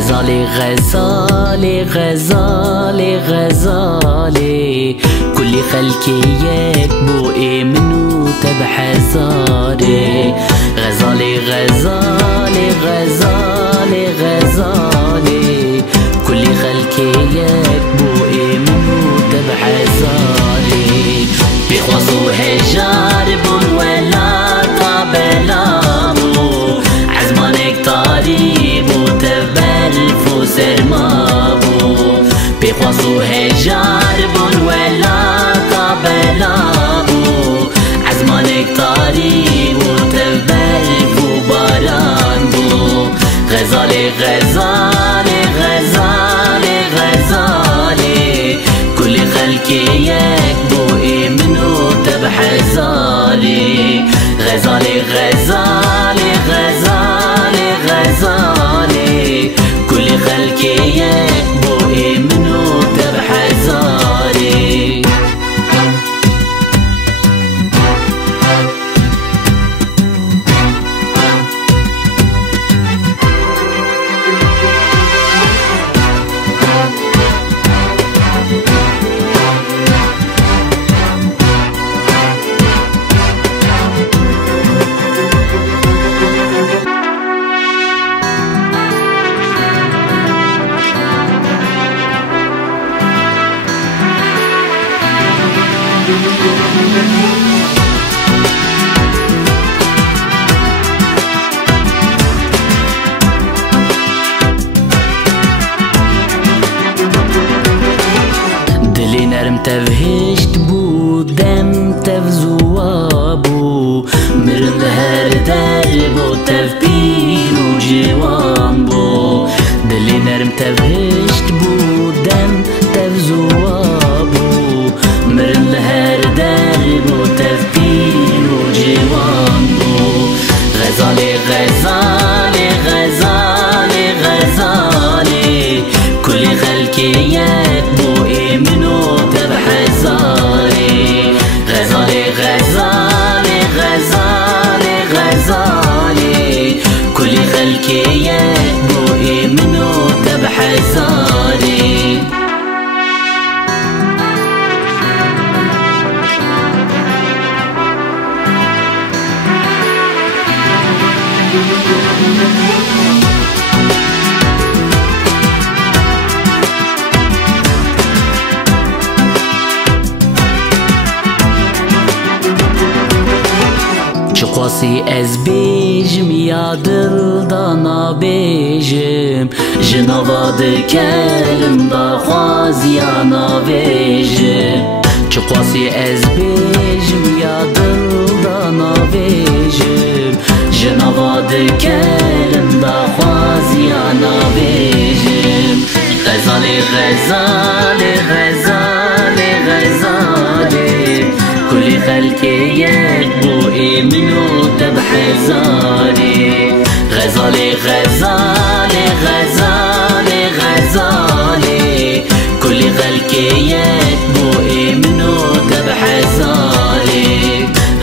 غزالي غزالي غزالي غزالي كل خلكيك بوقي منو تبحزاري غزالي غزالي غزالي غزالي كل خلكيك بوقي منو تبحزاري بيخوصو هجار بون ولا طابلامو عزمانك طاريبو تبلفو سرمابو بيخوصو هجار بون ولا طابلامو عزمانك طاريبو تبلفو بارانبو غزالي غزالي غزالي غزالي كل خلكيك بوقي منو تبحزالي غزالي غزالي غزالي غزالي كل خلكيك بوقي منو تبحزالي دلي نرم تفهشت بو دم تفزوابو مرن هر دربو تفبين وجوان بو دلي نرم تفهشت بو دم تفزوابو مرن هر دربو تفبين وجوان بو غزالي غزالي غزالي غزالي كل خلكيك بوقي منو تبحزالي غزالي غزالي غزالي غزالي كل خلكيك بوقي منو تبحزالي قاسي از بیجم یا دل دانا بیجم جنواد کلم دا خوازیانا بیجم چه قاسي از بیجم یا دل دانا بیجم جنواد کلم دا خوازیانا بیجم غزالي غزالي غزالي غزالي كل خلكيك بوقي منو تبحزالي غزالي غزالي غزالي غزالي كل خلكيك بوقي منو تبحزالي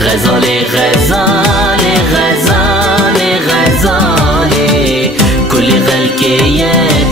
غزالي غزالي غزالي غزالي كل خلكيك